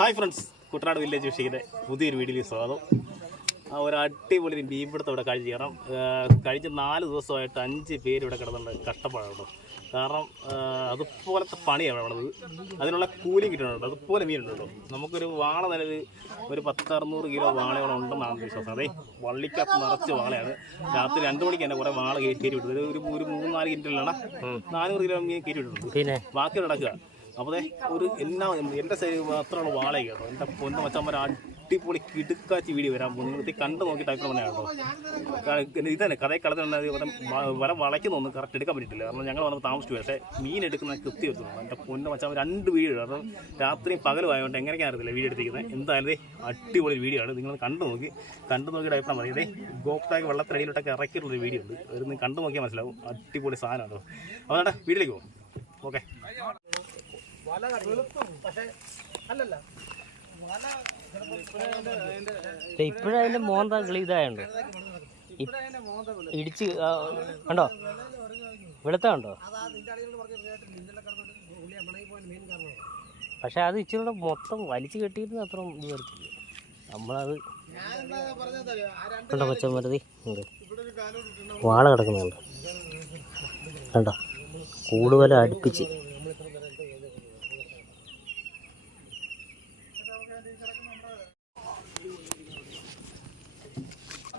Hi friends Kuttanad village ഫിഷിങ്ങിന്റെ പുതിയൊരു വീഡിയോയിൽ സ്വാഗതം. ആ, ഒരു അടിപൊളി മീൻപിടുത്തം ഇവിടെ കഴിച്ച് കയറാം കഴിച്ച് നാല് ദിവസമായിട്ട് അഞ്ച് പേര് ഇവിടെ കിടന്നുണ്ട്. കഷ്ടപ്പാടാണ് കാരണം അതുപോലത്തെ പണിയാണ് അവിടെ ഉള്ളത് അതിനുള്ള കൂലി കിട്ടുന്നുണ്ട്. അതുപോലെ മീനുണ്ട് നമുക്കൊരു വാള നിലവിൽ ഒരു പത്തറുന്നൂറ് കിലോ വാളയോളം ഉണ്ടെന്നാണ് എന്റെ വിശ്വാസം. അതെ വള്ളിക്കകത്ത് നിറച്ച് വാളയാണ്. രാത്രി രണ്ട് മണിക്ക് തന്നെ കുറേ വാള കയറ്റി വിട്ടത് ഒരു ഒരു മൂന്ന് നാല് കിന്റലാണ് നാനൂറ് കിലോ മീൻ കയറ്റി വിട്ടിട്ടുണ്ട്. പിന്നെ? ബാക്കി നടക്കുക. അപ്പോൾ ഒരു എല്ലാം എന്റെ സൈഡ് മാത്രമാണ് വാള കേട്ടോ. എന്റെ പൊന്ന് മച്ചന്മാർ അടിപൊളി കിടുക്കാച്ചി വീഡിയോ വരാൻ പോകുന്നു. നിങ്ങൾ കണ്ടു നോക്കിയിട്ട് അഭിപ്രായം കേട്ടോ. കാരണം ഇത് തന്നെ കഥയിൽ ഇവിടെ വല വളയ്ക്കുന്നൊന്നും കറക്റ്റ് എടുക്കാൻ പറ്റിയിട്ടില്ല. കാരണം ഞങ്ങൾ വന്നപ്പോൾ താമസിച്ചു പക്ഷേ മീൻ എടുക്കുന്ന കൃത്യം എത്തുന്നു എന്റെ പൊന്ന് മച്ചമ്മ രണ്ട് വീഡിയോ കാരണം രാത്രിയും പകലും ആയതുകൊണ്ട് എങ്ങനെയൊക്കെയാണ് അറിയത്തില്ല വീഡിയോ എടുത്തിരിക്കുന്നത്. എന്തായാലും അടിപൊളി വീഡിയോ ആണ്. നിങ്ങൾ കണ്ടു നോക്കി. കണ്ടു നോക്കിയിട്ട് അഭിപ്രായം പറയും ഇതേ ഗോപ്താക്ക് വെള്ളത്തിനടിയിലോട്ടൊക്കെ ഇറക്കിയിട്ടുള്ള വീഡിയോ ഉണ്ട്. അത് നിങ്ങൾ കണ്ടു നോക്കിയാൽ മനസ്സിലാവും. അടിപൊളി സാധനമാണ് അപ്പോൾ വേണ്ട വീട്ടിലേക്ക് പോകും ഓക്കെ ഇപ്പോഴും മോന്താ മോന്ത കിളി ഇതായുണ്ട്. ഇടിച്ച് ആ, കണ്ടോ? വെളുത്ത കണ്ടോ പക്ഷെ അത് ഇച്ചിരി കൂടെ മൊത്തം വലിച്ചു കെട്ടിയിരുന്ന അത്ര ഇത് വരത്തില്ല. നമ്മളത് കണ്ടോ കൊച്ചമ്മരതി ഉണ്ട് വാള കിടക്കുന്നുണ്ട്. കണ്ടോ? കൂടുതൽ അടുപ്പിച്ച്.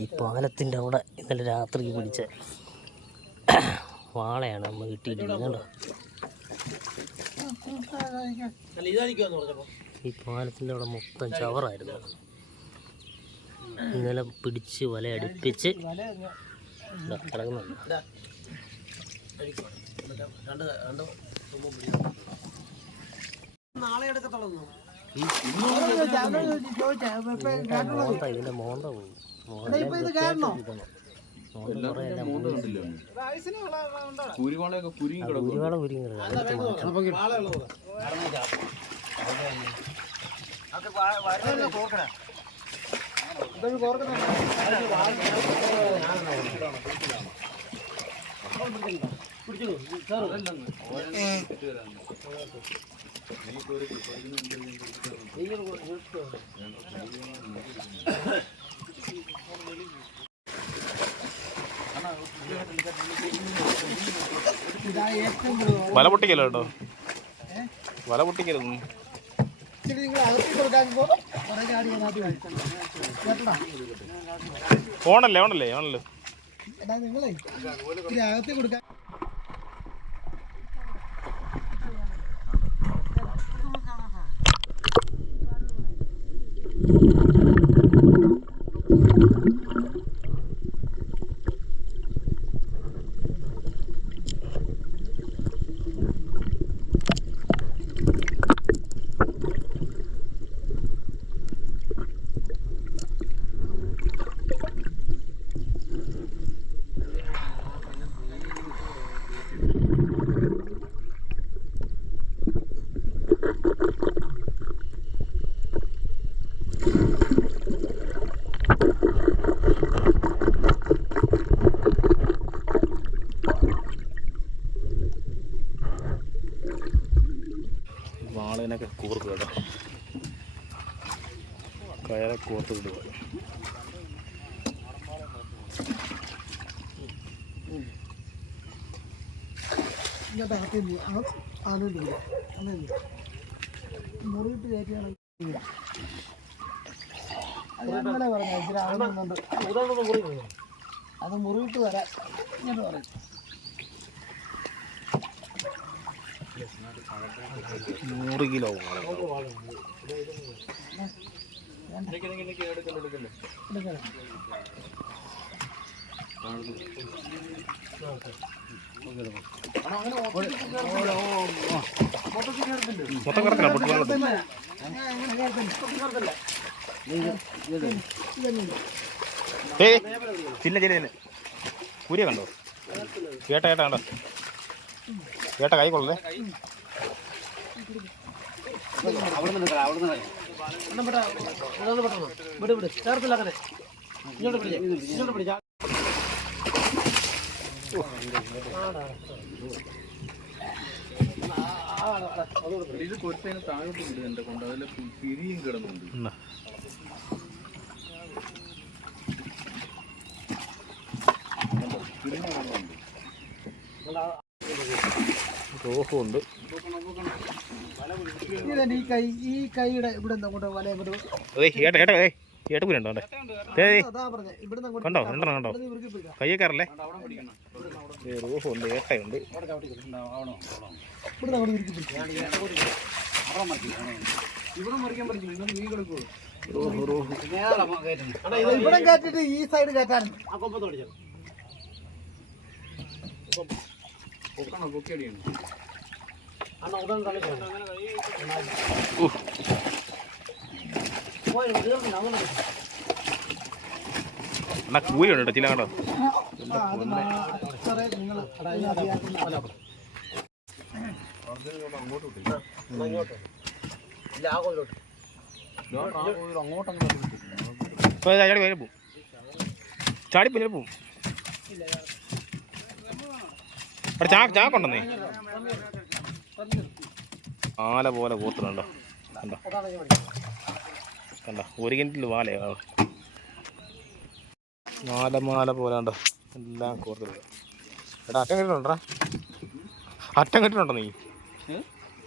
ഈ പാലത്തിന്റെ അവിടെ ഇന്നലെ രാത്രി പിടിച്ച വാളയാണ് നമ്മൾ കിട്ടിയിരിക്കുന്നത് കണ്ടോ? ഈ പാലത്തിന്റെ അവിടെ മൊത്തം ചവറായിരുന്നു. ഇന്നലെ പിടിച്ച് വല അടുപ്പിച്ച് കിടക്കുന്നുണ്ട്. നാളെ മോന്ത ഇതിന്റെ മോന്ത പോകും കുരുവാളയൊക്കെ കുരുങ്ങി കിടക്കും കുരുങ്ങി കിടക്കാം വല പൊട്ടിക്കല്ലോ കേട്ടോ? വല പൊട്ടിക്കരുന്നു ഫോണല്ലേ ഓണല്ലേ ഓണല്ലേ മുറിയിട്ട് കയറ്റിയാണ് അങ്ങനെ പറഞ്ഞു ഇച്ചിരി ആളുന്നുണ്ട് അത് മുറിയിട്ട് വരാം. ഇങ്ങോട്ട് പറയും. നൂറ് കിലോ എടുക്കണം ചില്ല ചില്ല ചില്ല കുരിയ കണ്ടോ കേട്ട കേട്ട കണ്ടോ കേട്ട കൈ കൊള്ളേ അവിടെ നിന്ന് വിട് വിട് ചേർത്തില്ല അങ്ങനെ ഇങ്ങോട്ട് പിടിച്ചേ ഇങ്ങോട്ട് ഇത് താഴോട്ട് വിടും എന്റെ കൊണ്ട്. പിരിയും കിടന്നുണ്ട്. ഈ കൈ ഈ കൈയുടെ ഇവിടെ അങ്ങോട്ട് വല അങ്ങോട്ട് ഏയ് ഏട്ട ഏട്ട ഏയ് ഏട്ടപ്പൂരി ഉണ്ടോ അവിടെ ഏയ് അതാ പറഞ്ഞേ. ഇവിടെ അങ്ങോട്ട് കണ്ടോ? രണ്ടെണ്ണം കണ്ടോ കയ്യേക്കാറല്ലേ ഉണ്ട് ഏട്ടയുണ്ട്. ഇവിടെ കയറ്റിട്ട് ഈ സൈഡ് കയറ്റാൻ. പൊക്കണോ പൊക്കിയടിയാണ് എന്നാ കൂലി ഉണ്ട് ചാടി ചാക്ക് ചാക്കുണ്ടെന്നേ ആല പോലെ കൂത്തുന്നുണ്ടോ കണ്ടോ? കണ്ടോ? ഒരു കിണറ്റിൽ വാലയാ മാല മാല പോലെ കണ്ടോ? എല്ലാം കൂർത്തില്ല എടാ അറ്റം കെട്ടിട്ടുണ്ടോ അറ്റം കെട്ടിട്ടുണ്ടോ നീ?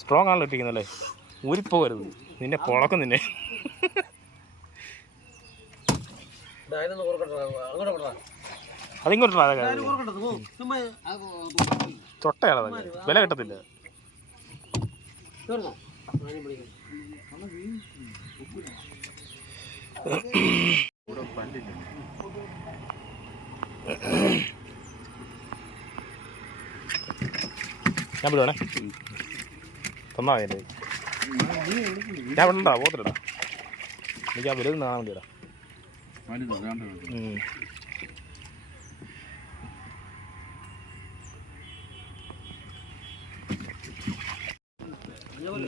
സ്ട്രോങ് ആണല്ലോ ഇട്ടിരിക്കുന്നല്ലേ? ഊരിപ്പോകരുത്. നിന്നെ പൊളക്കും നിന്നെ. അതിങ്ങോട്ടാ വില കിട്ടത്തില്ല. ഞാൻ വിടുവാണേ. തന്നാ എന്റെ ഞാൻ വിടണ്ടാ പോത്തിട എനിക്ക് ആ വലുത് കാണാൻ വേണ്ടിയിടാ.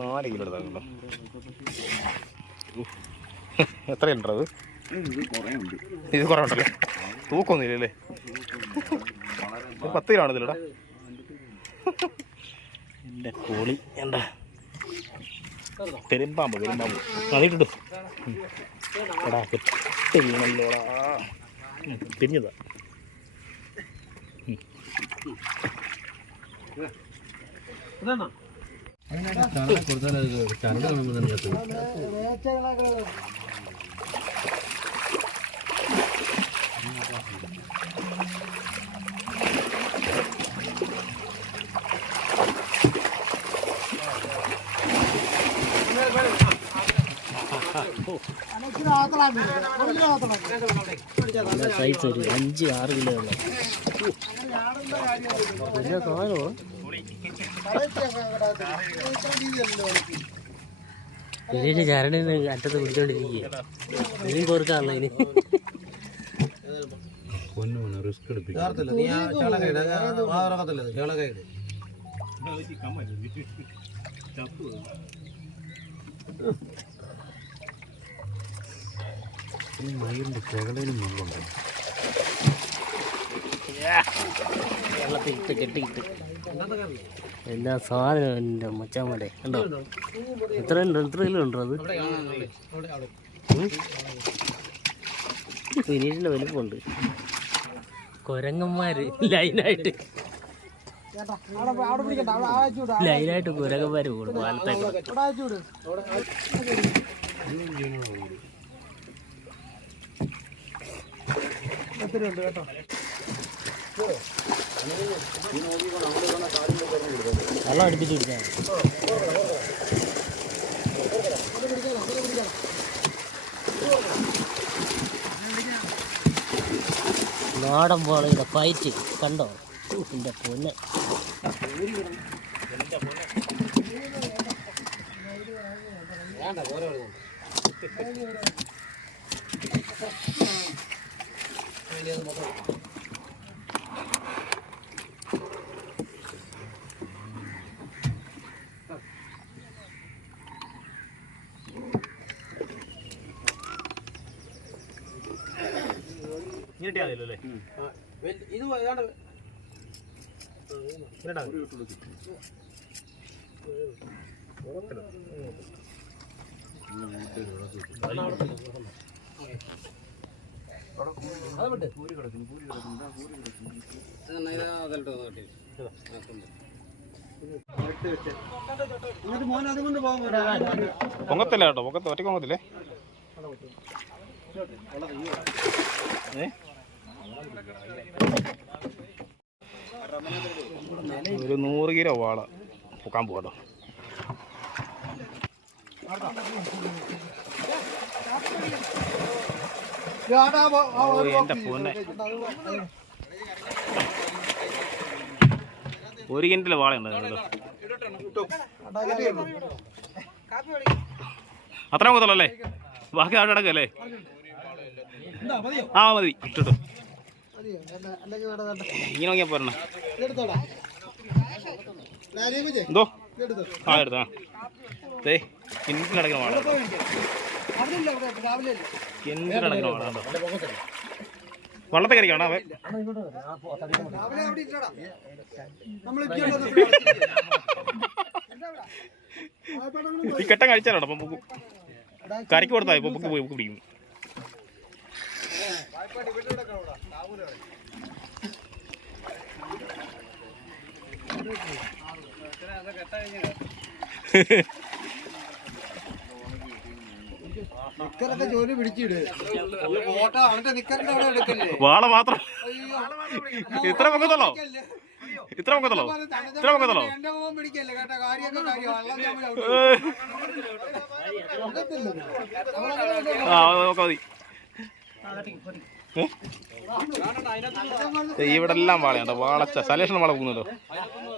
നാല് കിലോ എടുത്താ എത്രയുണ്ടോ അത് ഇത് കുറേ ഉണ്ട് ഇത് കുറേ ഉണ്ടല്ലേ തൂക്കൊന്നുമില്ലല്ലേ? ഇത് പത്ത് കിലോ ആണ് ഇതിലടാ? എന്റെ കോളി എന്താ പെരുമ്പാമ്പ് പെരുമ്പാമ്പ്. അതിട്ടിട്ടു എടാ കെട്ട് വീണല്ലോടാ തിരിഞ്ഞതാ നല്ല സൈസ് ഒരു അഞ്ച് ആറ് കിലോ ഉള്ള ഇതിന്റെ ചരടിന് അറ്റത്ത് പിടിച്ചോണ്ടിരിക്കുക ഇനിയും കോർക്കാണല്ലോ ഇനി റിസ്ക് എടുപ്പിക്കും നീ ആ ചെകളയിലും മുള്ളുണ്ടോ വെള്ളത്തിൽ ഇട്ട് കെട്ടിയിട്ട്. എല്ലാ സാധനവും എന്റെ മച്ചാമ്മടെ കണ്ടോ? എത്ര ഉണ്ട് എത്ര കിലോ ഉണ്ടോ അത്? ഫിനിഷിന്റെ വലിപ്പമുണ്ട്. കുരങ്ങന്മാര് ലൈനായിട്ട്. ലൈനായിട്ട് കുരങ്ങന്മാര് കൂടും. പാലത്തേക്ക് വെള്ളം അടുപ്പിച്ച് നാടൻ വാളയുടെ ഫൈറ്റ് കണ്ടോ? എന്റെ പൊന്നെ. ഇങ്ങനെ അല്ലേ? ഇത് ഏതാണ്ട് പൊങ്ങത്തില്ല കേട്ടോ പൊക്കത്ത് ഒറ്റ പൊങ്ങത്തില്ലേ? ഏ? ഒരു നൂറ് കിലോ വാള പൊക്കാൻ പോകട്ടോ ഒരു കിണറ്റിലെ വാളയുണ്ട് അത്ര അല്ലേ ബാക്കി അവിടെ അടക്കല്ലേ ആ മതി. ഇട്ടിട്ടു. ഇങ്ങനെ നോക്കിയാൽ പോരണ എന്തോ? ആ എടുത്താ വാട വള്ളത്തെ കറിക്കണം അവൻ. ഈ കെട്ടം കഴിച്ചാലോ അപ്പം കറിക്ക് കൊടുത്താൽ ഇപ്പൊ ബുക്ക് പോയി പിടിക്കും. നിക്കറൊക്കെ ജോലി പിടിച്ചിട്. നിക്കറിന്റെ വാള മാത്രം. ഇത്ര പൊക്കത്തുള്ളോ? ഇത്ര പൊക്കത്തുള്ളോ? ഇത്ര പൊക്കത്തുള്ളോ? ആ നോക്കാം മതി. ഇവിടെ എല്ലാം വാളയുണ്ടോ. വാളച്ച സലേഷൻ വാള പൊങ്ങുന്നുണ്ടോ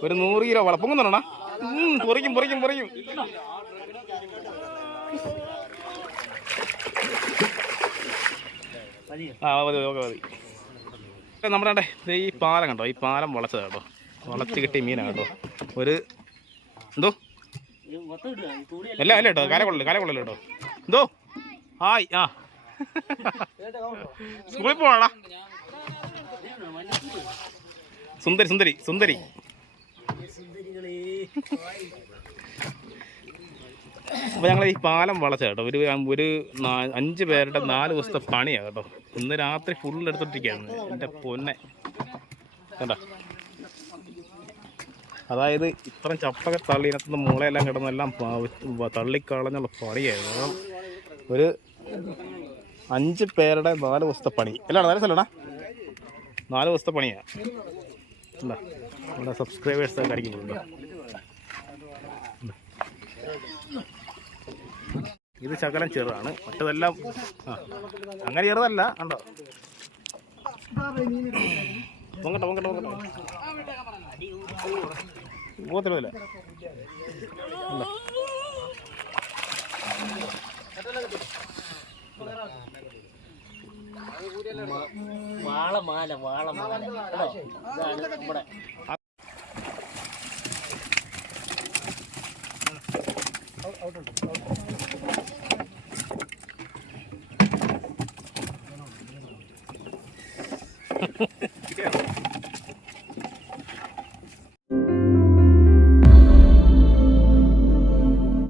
ഒരു നൂറ് കിലോ വാള. പൊങ്ങുന്നുണ്ടോ പൊറിക്കും പൊറിക്കും പൊറിക്കും. ആ മതി ഓക്കെ മതി. നമ്മുടെ ഈ പാലം കണ്ടോ? ഈ പാലം വളച്ചത് കേട്ടോ വളച്ച് കിട്ടിയ മീനാണ് കേട്ടോ ഒരു എന്തോ? അല്ല അല്ല കേട്ടോ കല കൊള്ളല്ലോ കേട്ടോ. എന്തോ? ഹായ് ആ. സ്കൂളിൽ പോവാടാ. സുന്ദരി സുന്ദരി സുന്ദരി. അപ്പോൾ ഞങ്ങൾ ഈ പാലം വളച്ച കേട്ടോ. ഒരു ഒരു അഞ്ച് പേരുടെ നാല് ദിവസത്തെ പണിയാണ് കേട്ടോ. ഇന്ന് രാത്രി ഫുൾ എടുത്തിട്ടിരിക്കുകയാണ്. എന്റെ പൊന്നെ. കണ്ടോ? അതായത് ഇത്രയും ചപ്പൊക്കെ തള്ളി ഇതിനകത്തുനിന്ന് മുളയെല്ലാം കിടന്നെല്ലാം തള്ളിക്കളഞ്ഞുള്ള പണിയായിരുന്നു ഒരു അഞ്ച് പേരുടെ നാല് ദിവസത്തെ പണി. അല്ലാടാ നല്ല സ്ഥലടാ നാല് ദിവസത്തെ പണിയാണ് സബ്സ്ക്രൈബേഴ്സ് കാണിക്കുന്നുണ്ട് ഇത് ശകലം ചെറുതാണ്. മറ്റതെല്ലാം അങ്ങനെ ചെറുതല്ല പൊങ്ങട്ടെ പൊങ്ങട്ടെ പോകത്തില്ല വാളമാല വാളമാല നമ്മുടെ